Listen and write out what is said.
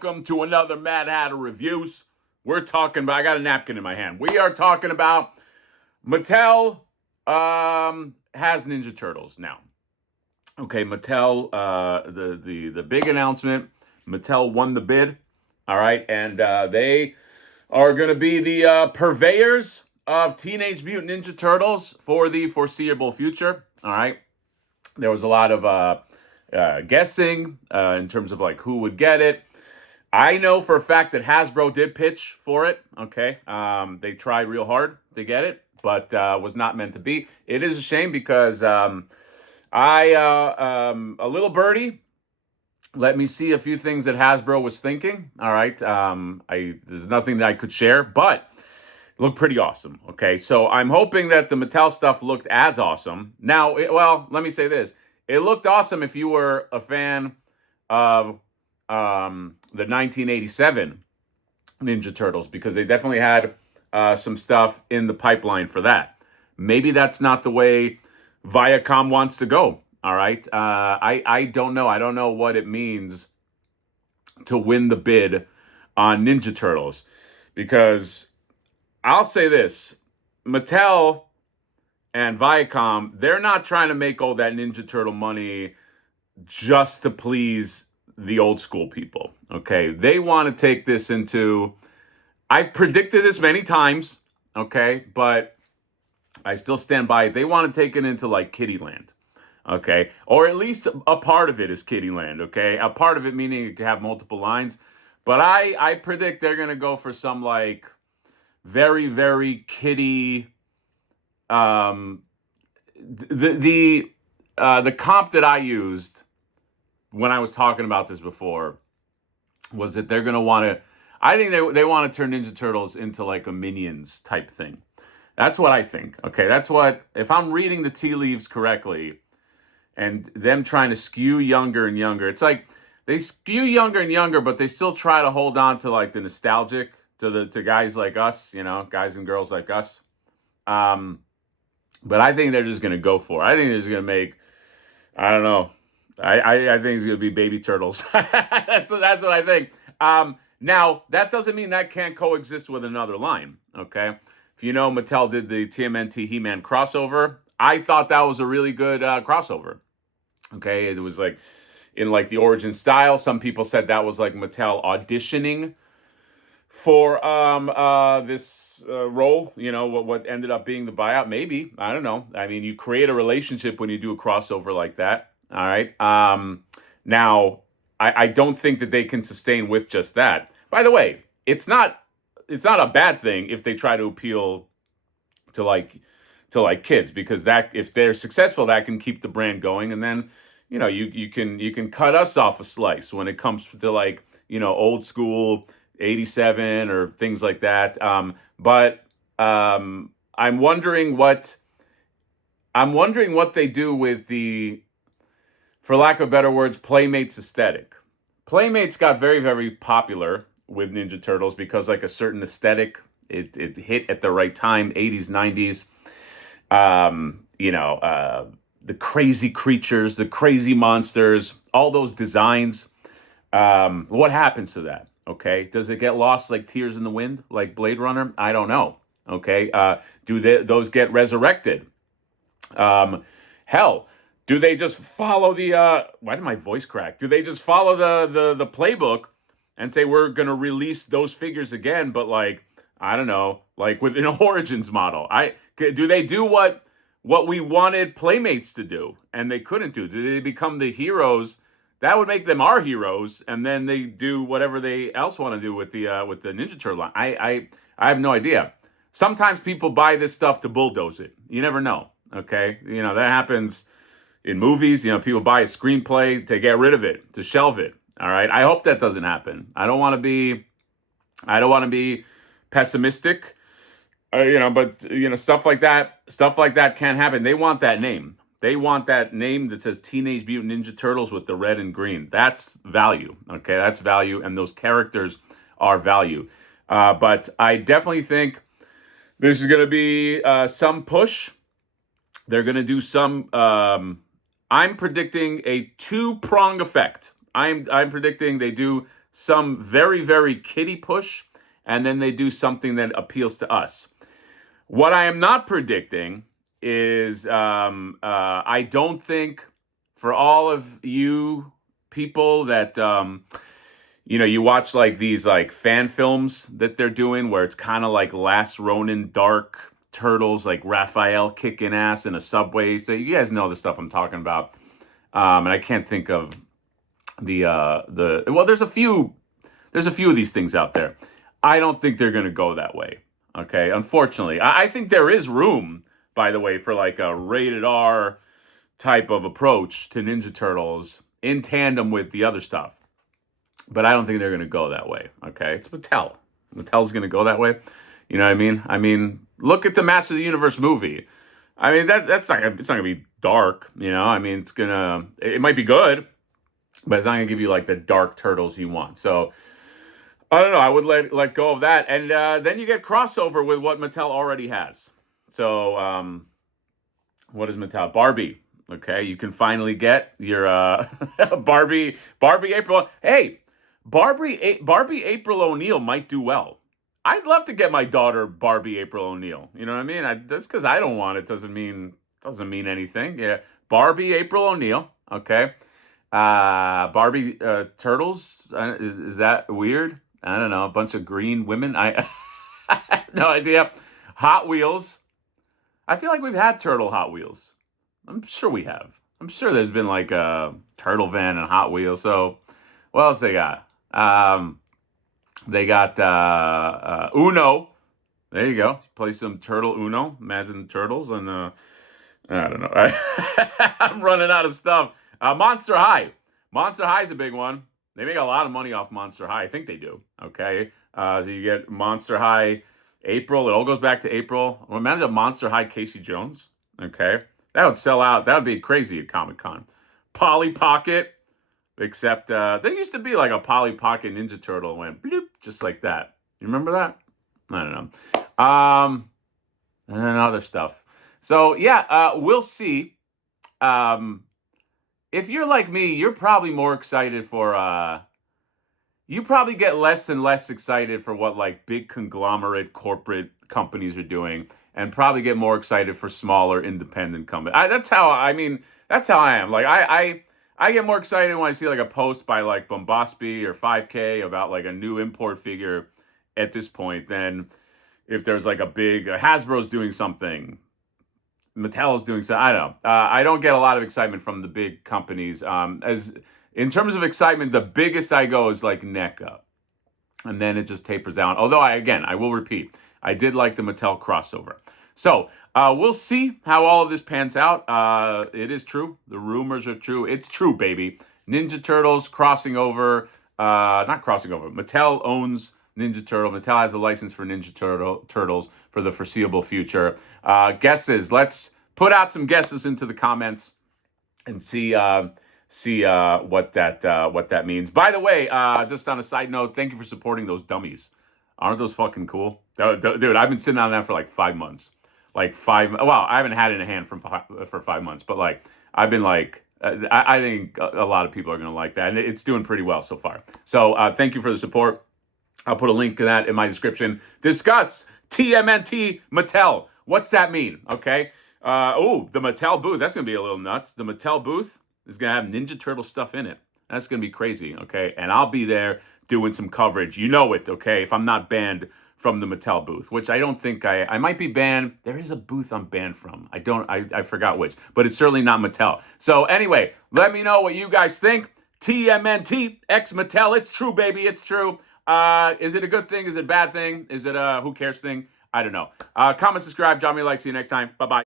welcome to another Mad Hatter Reviews. We're talking about, I got a napkin in my hand. We are talking about Mattel has Ninja Turtles now. Okay, Mattel, the big announcement, Mattel won the bid, all right, and they are going to be the purveyors of Teenage Mutant Ninja Turtles for the foreseeable future, all right. There was a lot of guessing in terms of like who would get it. I know for a fact that Hasbro did pitch for it. Okay, they tried real hard to get it, but was not meant to be. It is a shame because a little birdie let me see a few things that Hasbro was thinking. All right, there's nothing that I could share, but it looked pretty awesome. Okay, so I'm hoping that the Mattel stuff looked as awesome. Now, let me say this: it looked awesome if you were a fan of the 1987 Ninja Turtles, because they definitely had some stuff in the pipeline for that. Maybe that's not the way Viacom wants to go. All right. I don't know. I don't know what it means to win the bid on Ninja Turtles, because I'll say this: Mattel and Viacom, they're not trying to make all that Ninja Turtle money just to please the old school people. Okay. They want to take this into, I've predicted this many times. Okay. But I still stand by it. They want to take it into like Kiddieland. Okay. Or at least a part of it is Kiddieland. Okay. A part of it meaning it could have multiple lines. But I predict they're going to go for some like very, very kiddie, the comp that I used when I was talking about this before was that they're going to want to, I think they want to turn Ninja Turtles into like a Minions type thing. That's what I think. Okay, that's what, if I'm reading the tea leaves correctly, and them trying to skew younger and younger, it's like they skew younger and younger, but they still try to hold on to like the nostalgic, to guys like us, guys and girls like us. But I think they're just going to go for it. I think they're just going to make, I don't know. I think it's going to be baby turtles. That's what I think. Now, that doesn't mean that can't coexist with another line, okay? If you know, Mattel did the TMNT He-Man crossover. I thought that was a really good crossover, okay? It was like in like the origin style. Some people said that was like Mattel auditioning for this role, what ended up being the buyout. Maybe, I don't know. I mean, you create a relationship when you do a crossover like that. All right. Now, I don't think that they can sustain with just that. By the way, it's not a bad thing if they try to appeal to like kids, because that, if they're successful, that can keep the brand going, and then you can cut us off a slice when it comes to like old school 87 or things like that. But I'm wondering what they do with the, for lack of better words, Playmates aesthetic. Playmates got very, very popular with Ninja Turtles because like a certain aesthetic, it hit at the right time, 80s, 90s. The crazy creatures, the crazy monsters, all those designs. What happens to that? Okay, does it get lost like tears in the wind, like Blade Runner? I don't know. Okay, do those get resurrected? Hell, do they just follow the? Why did my voice crack? Do they just follow the playbook and say we're gonna release those figures again, but like, I don't know, like with an Origins model? Do they do what we wanted Playmates to do and they couldn't do? Do they become the heroes? That would make them our heroes, and then they do whatever they else want to do with the Ninja Turtle line. I have no idea. Sometimes people buy this stuff to bulldoze it. You never know. Okay, that happens in movies. People buy a screenplay to get rid of it, to shelve it. All right. I hope that doesn't happen. I don't want to be pessimistic. But stuff like that can't happen. They want that name. They want that name that says Teenage Mutant Ninja Turtles with the red and green. That's value. Okay, that's value, and those characters are value. But I definitely think this is going to be some push. They're going to do some. I'm predicting a two-prong effect. I'm predicting they do some very, very kiddie push, and then they do something that appeals to us. What I am not predicting is I don't think for all of you people that you watch like these like fan films that they're doing where it's kind of like Last Ronin dark turtles, like Raphael kicking ass in a subway. So you guys know the stuff I'm talking about. And I can't think of well, there's a few of these things out there. I don't think they're gonna go that way. Okay, unfortunately, I think there is room, by the way, for like a rated R type of approach to Ninja Turtles in tandem with the other stuff. But I don't think they're gonna go that way. Okay, it's Mattel. Mattel's gonna go that way. You know what I mean? I mean, look at the Master of the Universe movie. I mean, it's not gonna be dark. You know, I mean, it might be good, but it's not gonna give you like the dark turtles you want. So I don't know. I would let go of that, and then you get crossover with what Mattel already has. So what is Mattel? Barbie. Okay, you can finally get your Barbie April. Hey, Barbie April O'Neil might do well. I'd love to get my daughter Barbie April O'Neil. You know what I mean? Just because I don't want it doesn't mean anything. Yeah, Barbie April O'Neil. Okay, Barbie turtles. Is that weird? I don't know. A bunch of green women. I have no idea. Hot Wheels. I feel like we've had turtle Hot Wheels. I'm sure we have. I'm sure there's been like a turtle van and Hot Wheels. So what else they got? They got Uno. There you go. Play some turtle Uno. Imagine the turtles and I don't know. I'm running out of stuff. Monster High. Monster High is a big one. They make a lot of money off Monster High. I think they do. Okay. So you get Monster High April. It all goes back to April. Well, imagine a Monster High Casey Jones. Okay. That would sell out. That would be crazy at Comic-Con. Polly Pocket. Except there used to be like a Polly Pocket Ninja Turtle went bloop, just like that. You remember that? I don't know. And then other stuff. So yeah, we'll see. If you're like me, you're probably more excited for you probably get less and less excited for what like big conglomerate corporate companies are doing, and probably get more excited for smaller independent companies. That's how I am. Like I get more excited when I see like a post by like Bombaspi or 5K about like a new import figure at this point than if there's like a big Hasbro's doing something, Mattel's doing something. I don't know. I don't get a lot of excitement from the big companies. As in terms of excitement, the biggest I go is like NECA, and then it just tapers down. Although I will repeat, I did like the Mattel crossover. So we'll see how all of this pans out. It is true. The rumors are true. It's true, baby. Ninja Turtles crossing over. Not crossing over. Mattel owns Ninja Turtle. Mattel has a license for Ninja Turtles for the foreseeable future. Guesses. Let's put out some guesses into the comments and see what that means. By the way, just on a side note, thank you for supporting those dummies. Aren't those fucking cool? Dude, I've been sitting on that for like 5 months. Well, I haven't had it in a hand for 5 months, but like I've been like, I think a lot of people are going to like that, and it's doing pretty well so far. So thank you for the support. I'll put a link to that in my description. Discuss TMNT Mattel. What's that mean? Okay. The Mattel booth. That's going to be a little nuts. The Mattel booth is going to have Ninja Turtle stuff in it. That's going to be crazy. Okay. And I'll be there doing some coverage. You know it. Okay. If I'm not banned from the Mattel booth, which I don't think I might be banned. There is a booth I'm banned from. I forgot which, but it's certainly not Mattel. So anyway, let me know what you guys think. TMNT X Mattel. It's true, baby. It's true. Is it a good thing? Is it a bad thing? Is it a who cares thing? I don't know. Comment, subscribe, drop me a like. See you next time. Bye-bye.